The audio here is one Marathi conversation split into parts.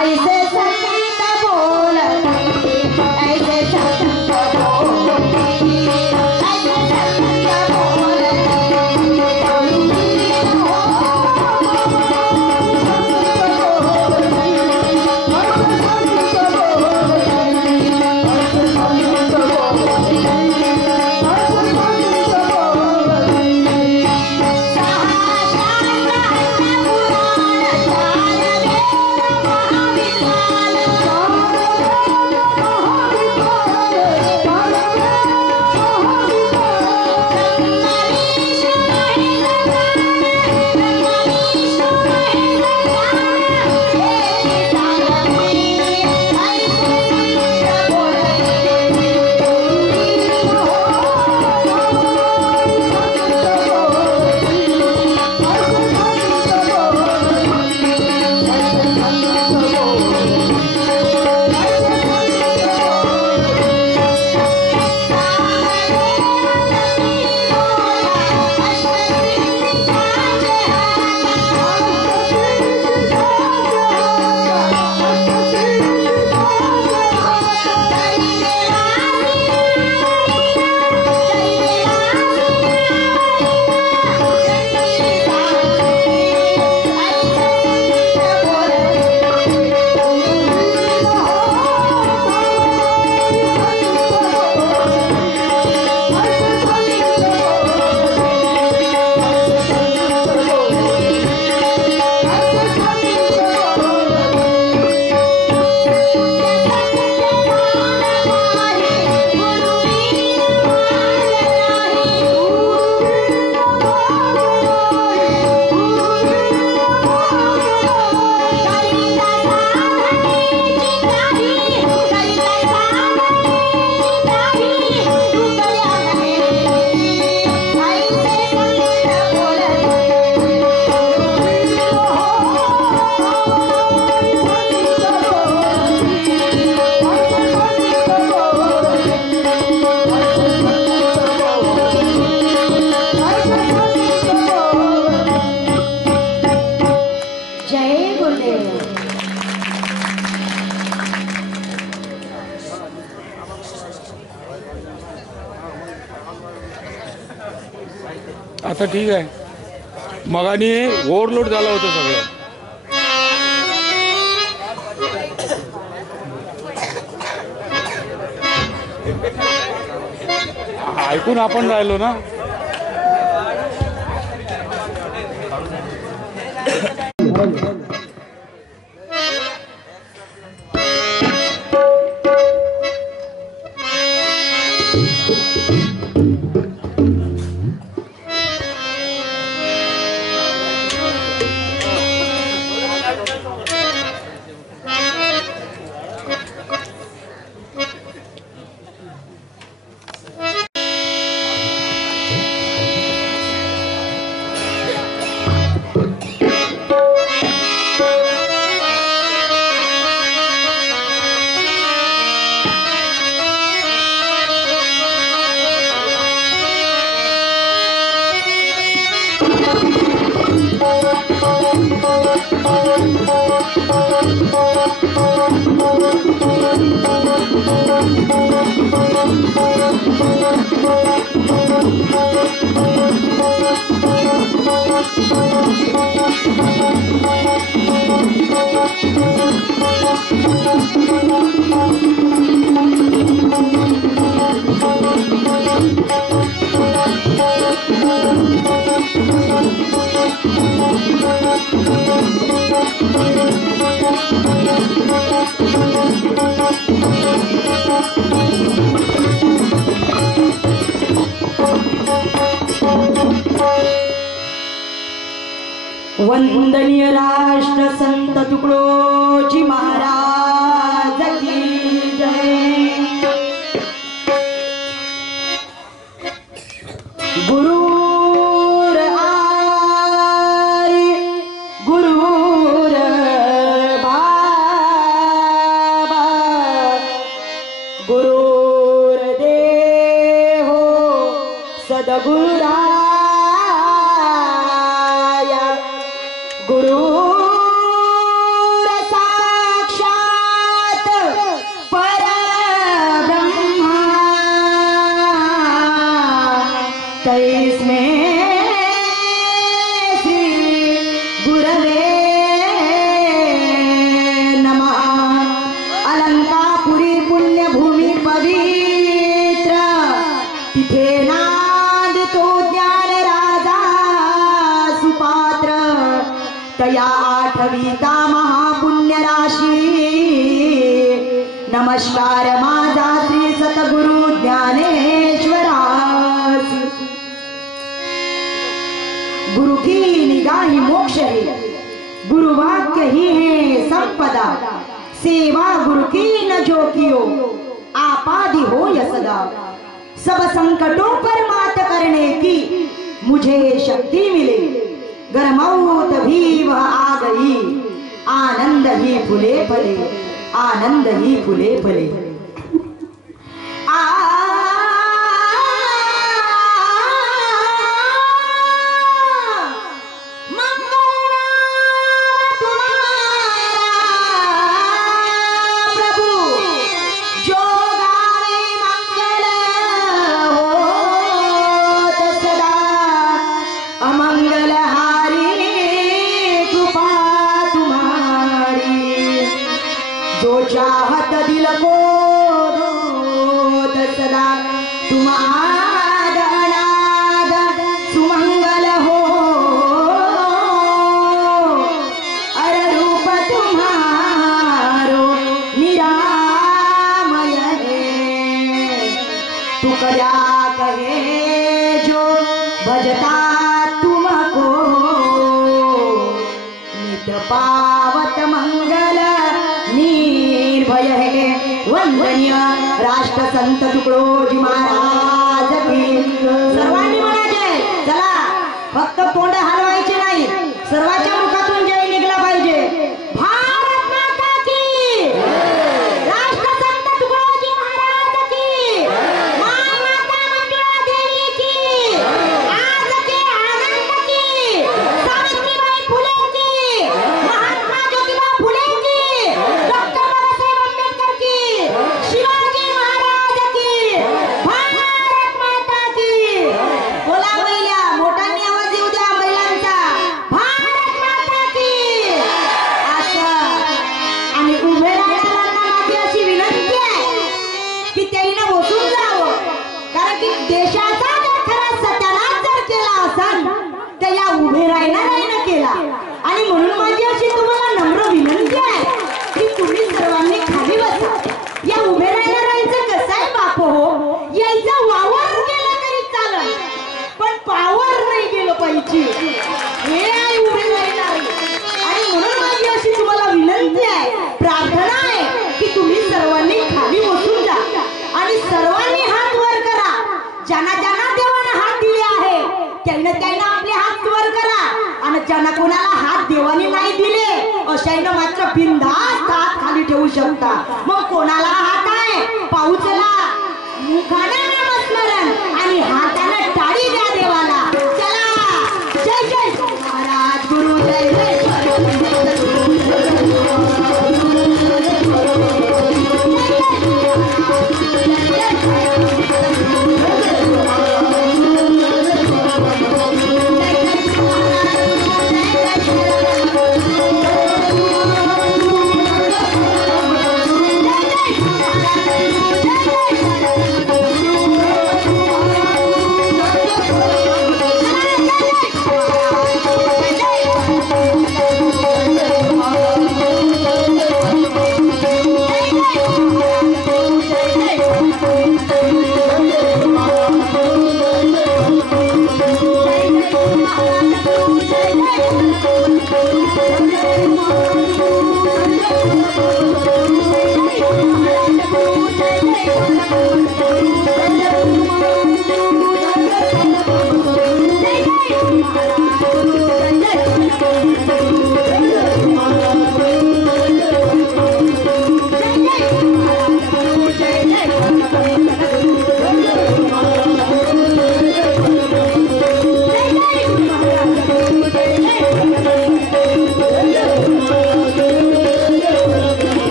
ऐसे संत बोलती ऐसे संत बोलती ऐसे संत आता ठीक आहे. मगानी ओव्हरलोड झालं होतं सगळं. ऐकून आपण राहिलो ना. वंदनीय राष्ट्र संत तुकडोजी महाराज की जय। गुरुर आई गुरुर बाबा गुरुर देहो सद्गुरा गुरु साक्षात फलिता महापुण्य राशी नमस्कार माझा श्री सतगुरु ज्ञानेश्वरास गुरु की निगाह ही मोक्ष है गुरु वाक्य ही है संपदा सेवा गुरु की न जो कियो आपादि हो सदा सब संकटों पर मात करने की मुझे शक्ति मिले गरमौत भी वह आ गई आनंद ही फुले फले आनंद ही फुले फले चाहत दिल को सदा तुम आद अनाद सुमंगल हो अर रूप तुम्हारो निरामय है तू क्या कहे जो भजता तुमको नित्य पावत मंगल निर्भय है वंदनीय राष्ट्र संत तुकडोजी महाराज की सर्वांनी म्हणायचे चला फक्त तोंड हलवायचे नाही सर्वांच्या मुखातून जय निघला पाहिजे भारत माता की राष्ट्र संत तुकडोजी महाराज की माँ माता मंजुळा देवी की आज के आनंद की सावित्रीबाई फुले की महात्मा ज्योतिबा फुले की डॉक्टर शिवाजी महाराज की भारत माता की बोला महिला मोठ्याने आवाज येऊ द्या महिलांचा भारत माता की असं आणि उभे राहणाऱ्यांना माझी अशी विनंती आहे की त्यांनी बसून जावं कारण की देशाचा जर खरा सत्यानाश जर केला असेल तर या उभे राहणाऱ्यांना केला आणि म्हणून माझी अशी तुम्हाला नम्र विनंती आहे की तुम्ही सर्वांनी खाली बसा या उभे राहणाऱ्यांचं कसं आहे बाप हो यायचा वावर केला तरी चालेल पण पावर नाही गेलं पाहिजे हे आहे उभे राहणारे आणि म्हणून माझी अशी तुम्हाला विनंती आहे प्रार्थना आहे की तुम्ही सर्वांनी खाली बसून जा आणि सर्वांनी हात वर करा ज्यांना ज्यांना देवाने हात दिले आहे त्यांना त्यांना आपले हात वर करा आणि ज्यांना कोणाला हात देवाने नाही दिले अशाईनं मात्र बिनधास्त हात खाली ठेवू शकता मग कोणाला हात आहे पाऊचला मुखाने नामस्मरण आणि हाताने टाळी द्या देवाला चला जय जय महाराज गुरु जय जय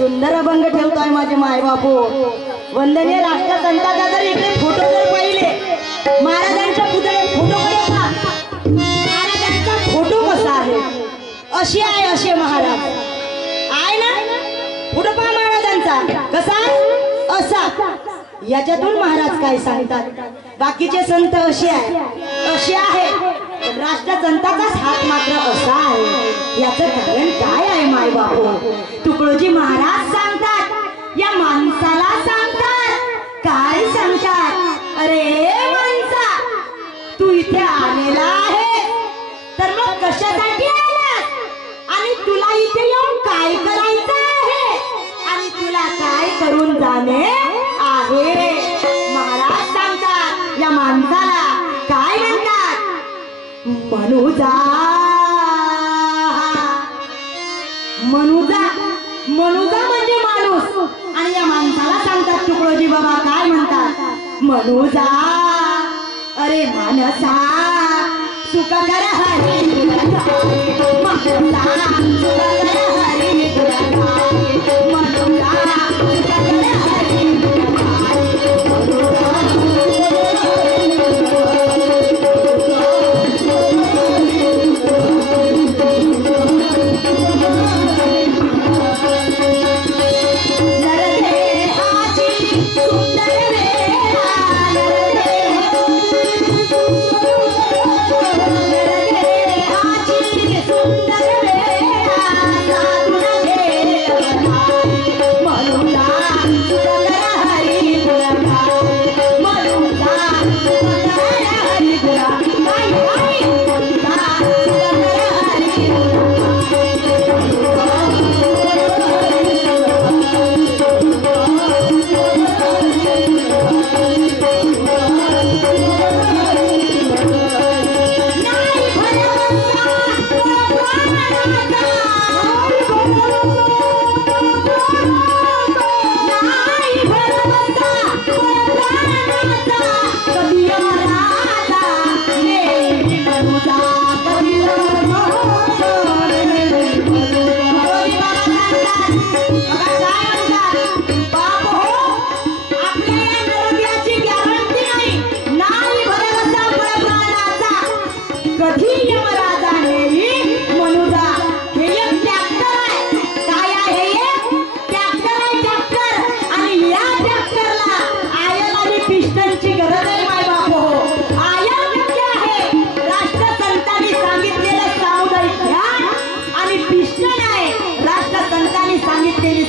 सुंदर अभंग ठेवतोय माझे माय बापू वंदनीय राष्ट्रसंताचा जर इकडे फोटो जर पाहिले महाराजांच्या पुतळे फोटो महाराजांचा फोटो कसा आहे असे आहे असे महाराज आहे ना फोटो पहा महाराजांचा कसा असा याच्यातून महाराज काय सांगतात? बाकीचे संत असे आहे राष्ट्र जनताचाच हात मात्र असा आहे. याचं कारण काय आहे माय बापू? तुकडोजी महाराज सांगतात, या माणसाला सांगतात. काय सांगतात? अरे माणसा, तू इथे आलेला आहे तर मग कशासाठी आलास? आणि तुला इथे येऊन काय करायचं आहे? आणि तुला काय करून जाणे आहे? महाराज सांगतात, या माणसाला काय म्हणतात? मनुजा. मनुजा मनुजा म्हणजे माणूस. आणि या माणसाला सांगतात तुकडोजी बाबा काय म्हणतात? मनुजा. अरे मानसा, सुख कर हरी गुणगाई. मानसा, सुख कर हरी गुणगाई. मनुजा, सुख कर हरी गुणगाई.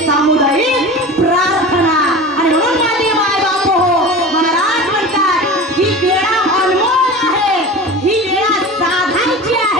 सामुदायिक प्रार्थना. आणि म्हणून माझे माय बाप हो, महाराज म्हणतात ही वेळा अनमोल आहे, ही वेळा साधायची आहे.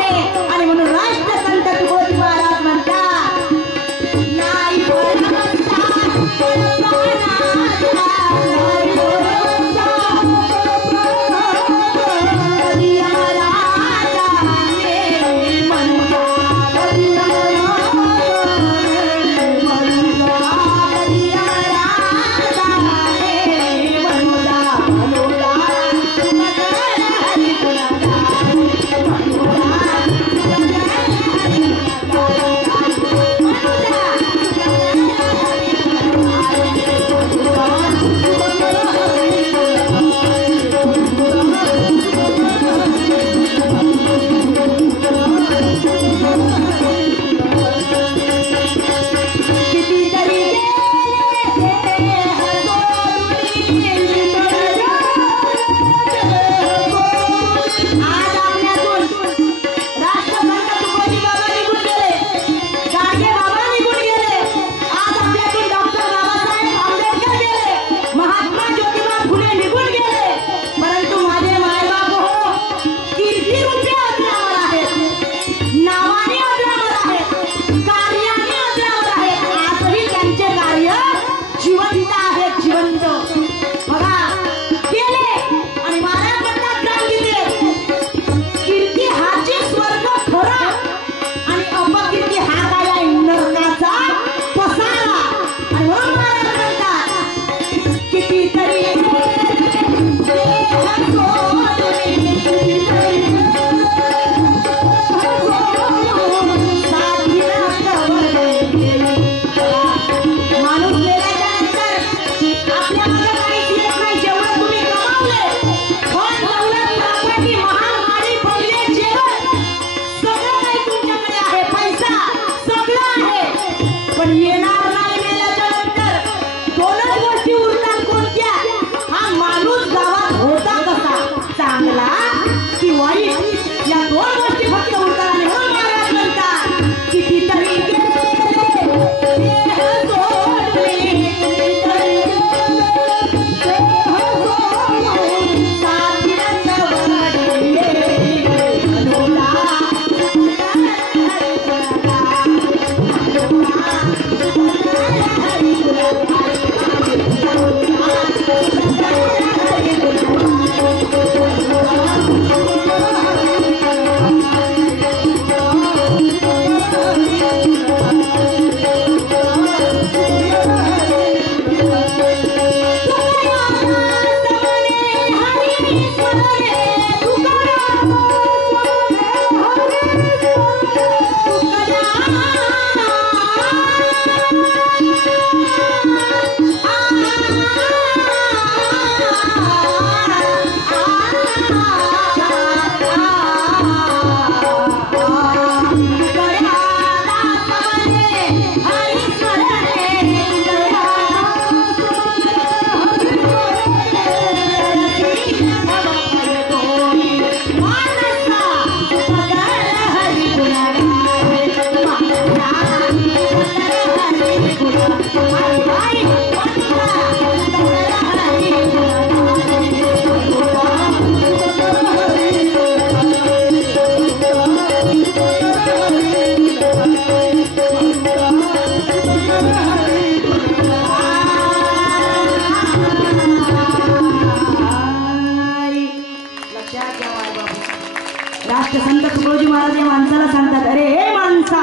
राष्ट्रसंत तुकडोजी महाराज या माणसाला सांगतात, अरे हे माणसा,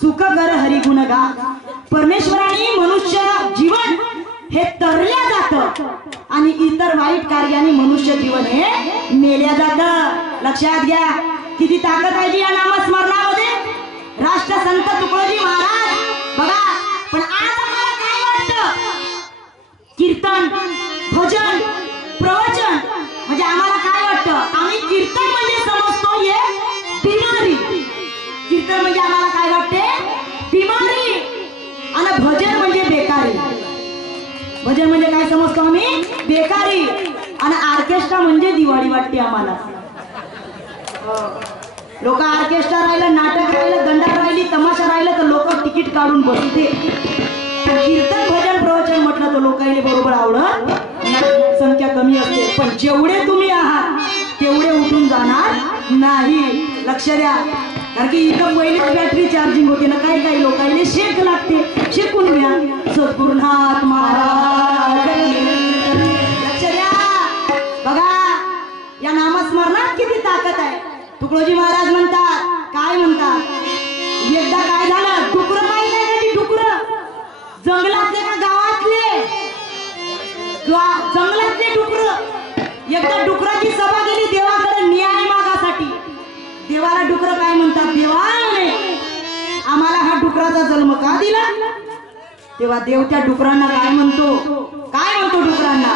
सुख कर हरिगुण गा. परमेश्वराने मनुष्य जीवन हे तरल्या जात आणि इतर वाईट कार्याने मनुष्य जीवन हे मेल्या जात. लक्षात घ्या किती ताकद आहे जी या नामस्मरणामध्ये. राष्ट्रसंत तुकडोजी महाराज बघा. पण आज आम्हाला काय वाटतं, कीर्तन भजन प्रवचन म्हणजे आम्हाला काय वाटतं, आम्ही कीर्तन म्हणजे समजतो हे बिमारी. कीर्तन म्हणजे आम्हाला काय वाटते, बिमारी. आणि भजन म्हणजे बेकारी. भजन म्हणजे काय समजतो आम्ही, बेकारी. आणि ऑर्केस्ट्रा म्हणजे दिवाळी वाटते आम्हाला. लोक ऑर्केस्ट्रा राहिलं, नाटक राहिलं, दंडा राहिली, तमाशा राहिलं तर लोक तिकीट काढून बसते. कीर्तन भजन प्रवचन म्हटलं तर लोकांना बरोबर आवडत, संख्या कमी असते. पण जेवढे तुम्ही आहात तेवढे उठून जाणार नाही. लक्ष द्या. कारण की इथं पहिलीच बॅटरी चार्जिंग होते ना, काही काही लोकांना शेक लागते. शेकून घ्या. सद्गुरुनाथ महाराज लक्ष द्या. बघा या नामस्मरणात किती ताकद आहे. तुकडोजी महाराज म्हणतात, काय म्हणतात, एकदा काय झालं, डुकर माहिती आहे का, ती डुकर जंगलातले का गावातले, जंगलातले डुकर. एकदा डुकराची सभा गेली देवाकडे न्याय मागासाठी. देवाला डुकर काय म्हणतात, देवा आम्हाला हा डुकराचा जन्म का दिला. तेव्हा देव त्या डुकरांना काय म्हणतो, काय म्हणतो डुकरांना,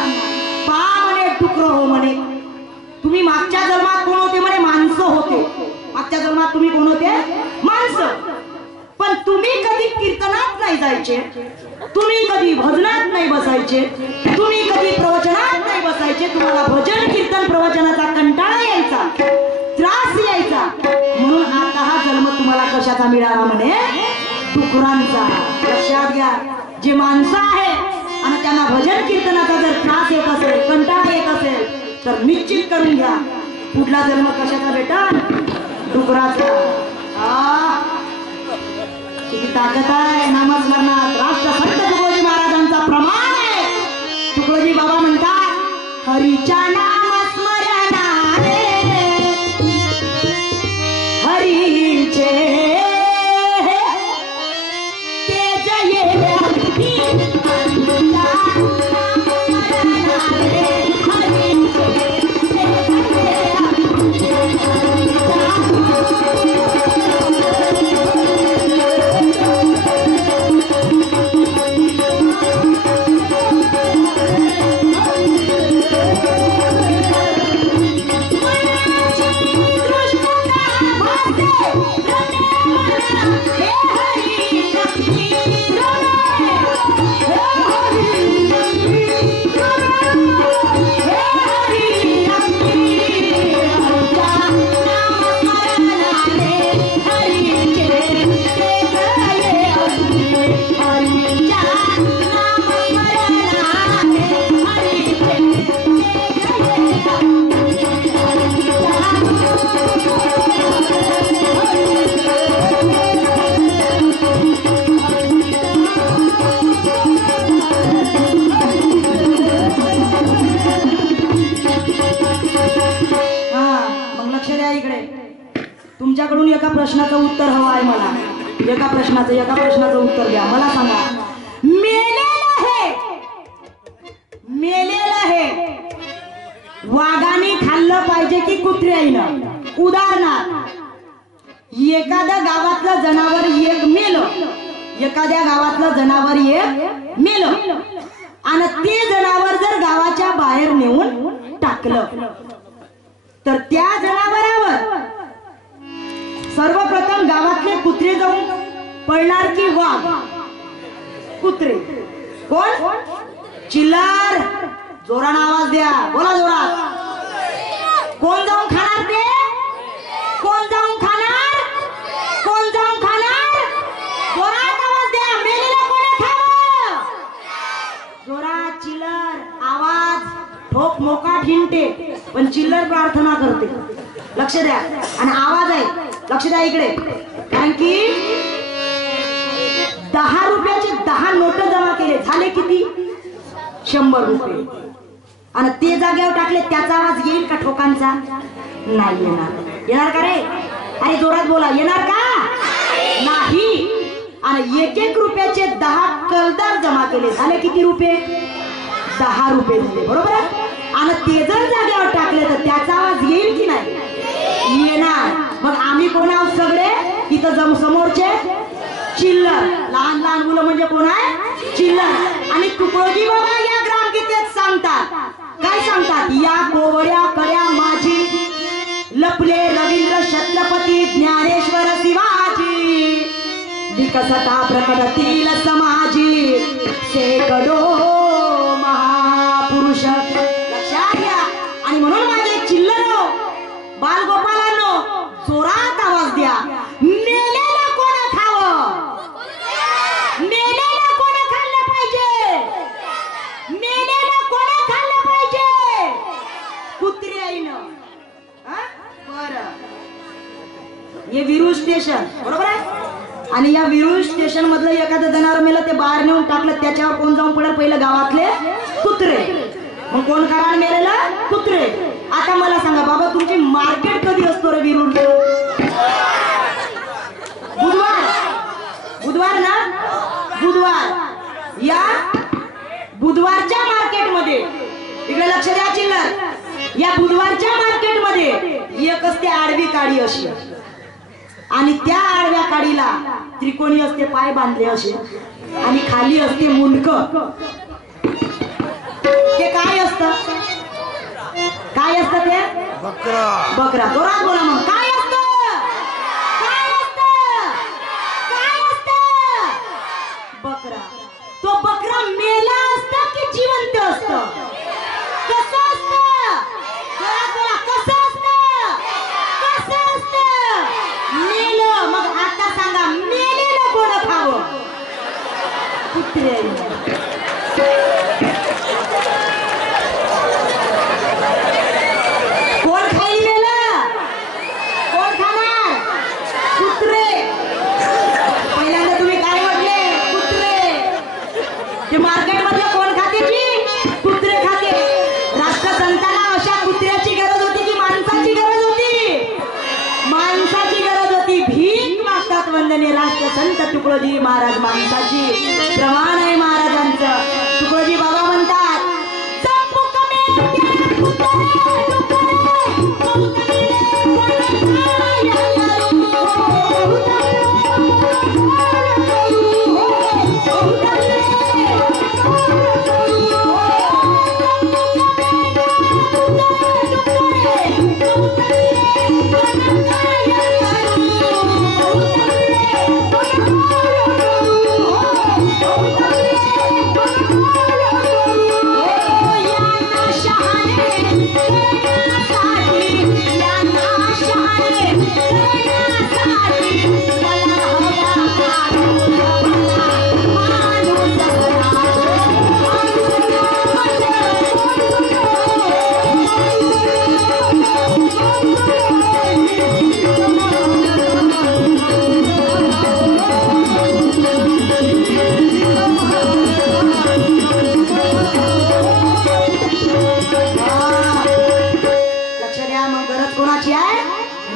पा म्हणे डुकर हो म्हणे, तुम्ही मागच्या जन्मात कोण होते म्हणे, माणसं होते. मागच्या जन्मात तुम्ही कोण होते, माणसं. पण तुम्ही कधी कीर्तनात नाही जायचे, तुम्ही कधी भजनात नाही बसायचे, तुम्ही कधी प्रवचनात नाही बसायचे. तुम्हाला भजन कीर्तन प्रवचनाचा कंटाळा यायचा, त्रास यायचा. म्हणून आता हा जन्म तुम्हाला कशाचा मिळाला म्हणे, डुकरांचा. लक्षात घ्या. जे माणसं आहे आणि त्यांना भजन कीर्तनाचा जर त्रास येत असेल, कंटाळा येत असेल तर निश्चित करून घ्या पुढला जन्म कशाचा बेटा, डुकराचा. किती ताकद आहे नामस्मरणात. राष्ट्रसंत तुकडोजी महाराजांचा प्रमाण आहे. तुकडोजी बाबा म्हणतात, हरीच्या नामस्मरणाने हरीचे तेज येते. तुमच्याकडून एका प्रश्नाचं उत्तर हवं आहे मला. एका प्रश्नाचं उत्तर द्या. मला सांगा, मेलेलं हे वाघाने खाल्लं पाहिजे की कुत्र्यानं. उदाहरणार्थ एखाद्या गावातलं जनावर एक मेलं, एखाद्या गावातलं जनावर एक मेलं आणि ते जनावर जर गावाच्या बाहेर नेऊन टाकलं तर त्या जनावरावर सर्वप्रथम गावातले कुत्रे जाऊन पळणार की वाघ. कुत्रे. कोण? चिल्लर. जोराने आवाज द्या, बोला जोरात. कोण जाऊन खाणार ते? कोण जाऊन खाणार? कोण जाऊन खाणार? जोरात आवाज द्या. मेलेला कोणी खावं? जोरात चिल्लर. आवाज ठोक मोकाट हिंटे पण चिल्लर प्रार्थना करते. लक्ष द्या. आणि आवाज आहे, लक्ष द्या इकडे. कारण की 10 रुपयाचे 10 नोट जमा केले, झाले किती? 100 रुपये. आणि ते जागेवर टाकले, त्याचा आवाज येईल का ठोकांचा? नाही येणार. येणार का रे? अरे जोरात बोला, येणार का? नाही. आणि 1-1 रुपयाचे 10 कलदार जमा केले, झाले किती रुपये? 10 रुपये झाले, बरोबर आहे? आणि ते जर जागेवर टाकले तर त्याचा आवाज येईल की नाही? येणार. मग आम्ही कोण आहोत सगळे इथं समोरचे? चिल्लर. लहान लहान मुलं म्हणजे कोण आहे? चिल्लर. आणि तुकडोजी बाबा या ग्रामगीतेत सांगतात, काय सांगतात? या कोवड्या कड्या माझी लपले रवींद्र छत्रपती ज्ञानेश्वर शिवाजी, विकसता प्रकटतील समाजी शेकडो महापुरुष. लक्षात घ्या. आणि म्हणून माझे चिल्लरो बालगोपालांनो, जोरात आवाज द्या. मेलेला कोण खावं? मेलेला कोण खाल्लं पाहिजे? मेलेला कोण खाल्लं पाहिजे? कुत्र्याईनं. बरं, हे विरू स्टेशन, बरोबर आहे? आणि या विरू स्टेशन मधलं एखादं जनावर मेलं, ते बाहेर नेऊन टाकलं, त्याच्यावर कोण जाऊन पडेल? पहिलं गावातले कुत्रे. मग कोण कारण मेलेलं? कुत्रे. आता मला सांगा बाबा, तुमची मार्केट कधी असतो रे विरूरचं? बुधवार. बुधवार ना? बुधवार. या बुधवारच्या मार्केटमध्ये इकडे लक्ष द्या चिल्लर, या बुधवारच्या मार्केटमध्ये एक असते आडवी काडी अशी, आणि त्या आडव्या काडीला त्रिकोणी असते पाय बांधले असे, आणि खाली असते मुंडक. ते काय असतं? काय असतं ते? बकरा. बकरा. जोरात बोला मग. काय असतं? काय असतं? काय असतं? बकरा. तो बकरा मेला असतं की जिवंत असतं? कसं असतं? जोरात बोला. कसं असतं? कसं असतं? मेलं. मग आता सांगा, मेलेलं कोण खावं? कुत्रे. कोण खाईल मेलं? कोण खाणार? कुत्रे. पहिल्यांदा तुम्ही काय म्हटले? कुत्रे. ते मार्केट मधलं कोण खाते जी? कुत्रे खाते. राष्ट्रसंतांना अशा कुत्र्याची गरज होती की माणसाची गरज होती? माणसाची गरज होती. भीक मागतात वंदनीय राष्ट्रसंत तुकडोजी महाराज माणसाची. प्रमाण आहे महाराजांचं. तुकडोजी बाबा म्हणतात,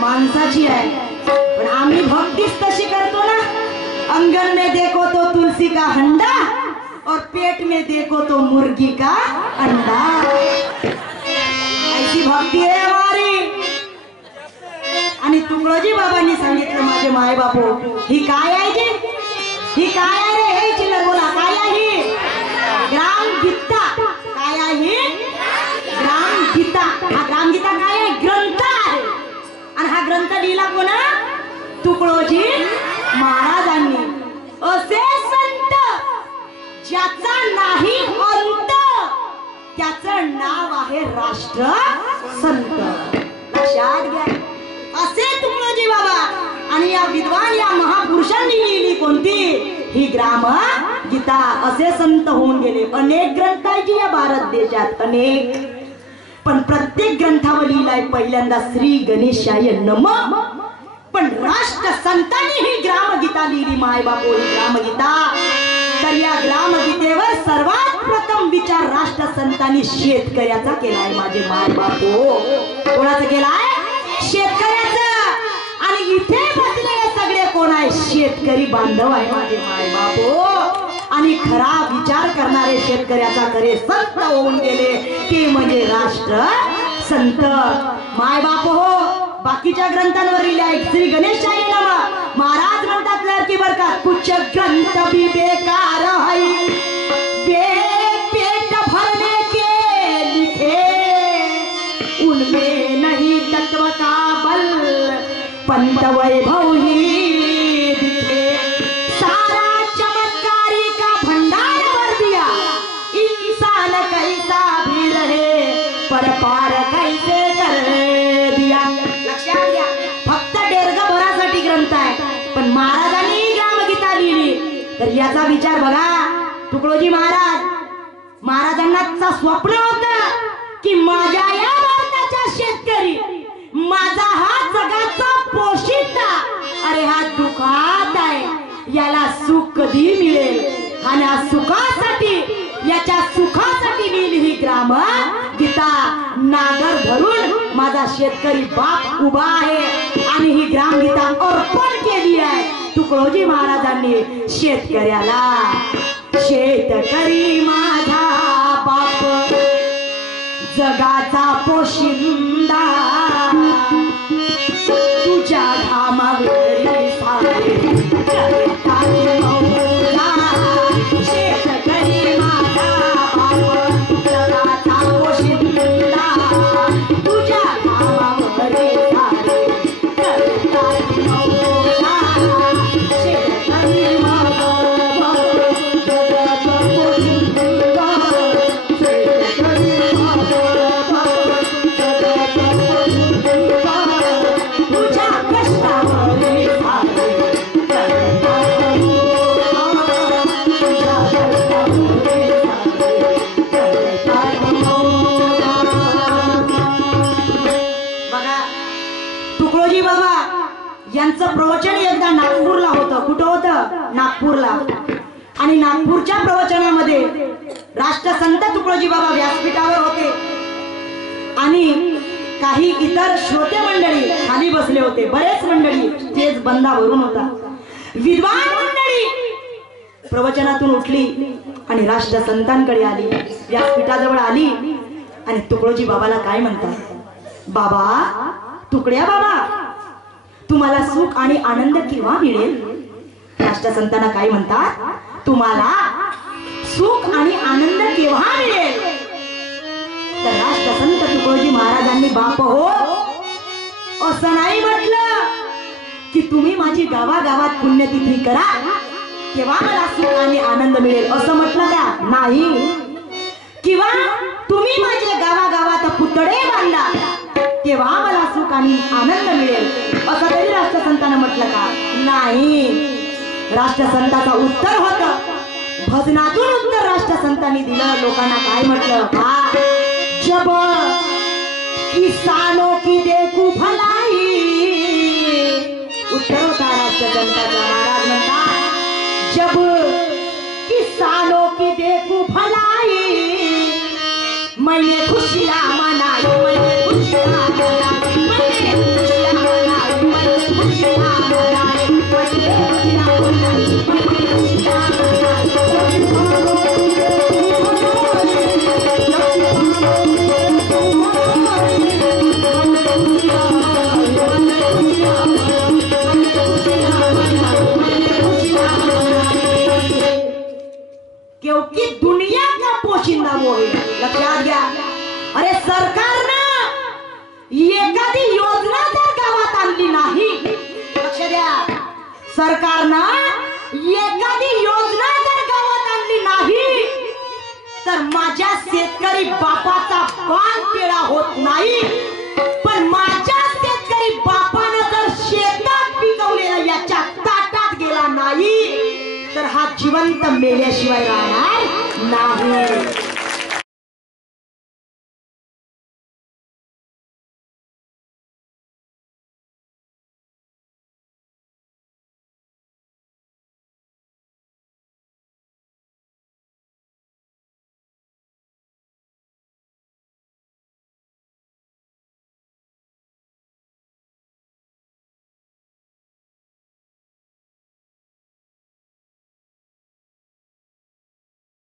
माणसाची आहे. पण आम्ही भक्तीच तशी करतो ना. अंगन में देखो तो तुलसी का हंडा और पेट में देखो तो मुर्गी का अंडा. ऐसी भक्ती आहे हमारी. आणि तुकडोजी बाबांनी सांगितलं, माझे माय बापू, ही काय आहे जी? ही काय आहे रे? हे चिल्लर बोला, काय आहे? ग्रामगीता. काय आहे? ग्रामगीता. हा ग्रामगीता काय आहे? ग्रंथ आहे. आणि हा ग्रंथ लिहिला कोणा? तुकडोजी महाराजांनी. असे संत ज्याचा नाही अंत, त्याचं नाव आहे राष्ट्र संत. लक्षात घ्या. असे तुकडोजी बाबा आणि या विद्वान या महापुरुषांनी लिहिली कोणती? ही ग्राम गीता. असे संत होऊन गेले. अनेक ग्रंथ आहेत या भारत देशात, अनेक. पण प्रत्येक ग्रंथावर लिहिलाय पहिल्यांदा श्री गणेशाय नमः. पण राष्ट्र संतांनी ही ग्रामगीता लिहिली माय बापू, ही ग्रामगीता. तर या ग्रामगीतेवर सर्वात प्रथम विचार राष्ट्र संतांनी शेतकऱ्याचा केलाय माझे माय बापू. कोणाचा केलाय? शेतकऱ्याचा. शेतकरी बांधव आहे माझे माय बापो, आणि खरा विचार करणारे शेतकऱ्याचा खरे संत होऊन गेले ते म्हणजे राष्ट्र संत माय बाप हो. बाकीच्या ग्रंथांवर लिहिले श्री गणेशाय नमः महाराज म्हणतात की बर का कुछ ग्रंथ भी बेकार है पेट भरने के लिखे उनमें नहीं तत्व का बल पंत वैभव ही दिखे सारा चमत्कारी का भंडार भर दिया इंसान कैसा भी रहे पर पार कैसे कर दिया. लक्षात घ्या फक्त डेरगा भरासाठी ग्रंथ आहे पण महाराजांनी ग्रामगीता लिहिली तर याचा विचार बघा. तुकडोजी महाराजांना स्वप्न होतं की माझ्या या भारताच्या शेतकरी माझा हा जगाचा पोशिंदा अरे हा दुःखात आहे याला सुख कधी मिळेल आणि या सुखासाठी याच्या सुखासाठी लिहिली ही ग्राम गीता. नागर धरून माझा शेतकरी बाप उभा आहे आणि ही ग्राम गीता अर्पण केली आहे तुकडोजी महाराजांनी शेतकऱ्याला. शेतकरी माझा बाप जगाचा पोशिंदा तुझ्या घामावरी सारे करतात मौला. शेतकरी माझा बाप जगाचा पोशिंदा तुझ्या घामावरी सारे करतात मौला. शेतकरी माझा बाप जगाचा पोशिंदा शेतकरी माझा बाप जगाचा पोशिंदा तुझ्या कष्टावरी सारे करतात मौला. तुझ्या कष्टावरी सारे करतात मौला. बघा तुकडोजी बाबा यांचं प्रवचन एकदा नागपूरला होतं. कुठं होतं? नागपूरला. आणि नागपूरच्या प्रवचनामध्ये राष्ट्रसंत तुकडोजी बाबा व्यासपीठावर होते आणि काही इतर श्रोते मंडळी खाली बसले होते. बरेच मंडळी स्टेज बंदावरून होता. विद्वान मंडळी प्रवचनातून उठली आणि राष्ट्रसंतांकडे आली व्यासपीठाजवळ आली आणि तुकडोजी बाबाला काय म्हणतात? बाबा तुकड्या बाबा तुम्हाला सुख आणि आनंद केव्हा मिळेल? राष्ट्रसंतांना काय म्हणतात? तुम्हाला सुख आणि आनंद केव्हा मिळेल? तर राष्ट्रसंत तुकडोजी महाराजांनी बाप हो असं नाही म्हटलं की तुम्ही माझी गावागावात पुण्यतिथी करा केव्हा मला सुख आणि आनंद मिळेल असं म्हटलं का? नाही. किंवा तुम्ही माझ्या गावागावात पुतळे बांधा तेव्हा मला सुख आणि आनंद मिळेल असं तरी राष्ट्रसंतांना म्हटलं का? नाही. राष्ट्रसंताचं उत्तर होतं भजनातून उत्तर राष्ट्रसंतांनी दिलं. लोकांना काय म्हटलं? जब किसानों की देखू भलाई उत्तर होता राष्ट्रसंताचा. महाराज म्हणतात जब किसानों की देखू भलाई मैंने खुशियां मनाई मैंने खुशियां मनाई मैंने खुशियां मनाई मैंने खुशियां मनाई मैंने खुशियां मनाई मैंने खुशियां क्योंकि दुनिया का पोशिंदा वो है. लक्षात घ्या. अरे सरकारनं एखादी योजना जर गावात आणली नाही लक्ष द्या सरकारनं एखादी योजना जर गावात आणली नाही तर माझ्या शेतकरी बापाचा बाण पेढा होत नाही. पण माझ्या शेतकरी बापानं जर शेतात पिकवलेला याच्या ताटात गेला नाही तर हा जिवंत मेल्याशिवाय राहणार नाही.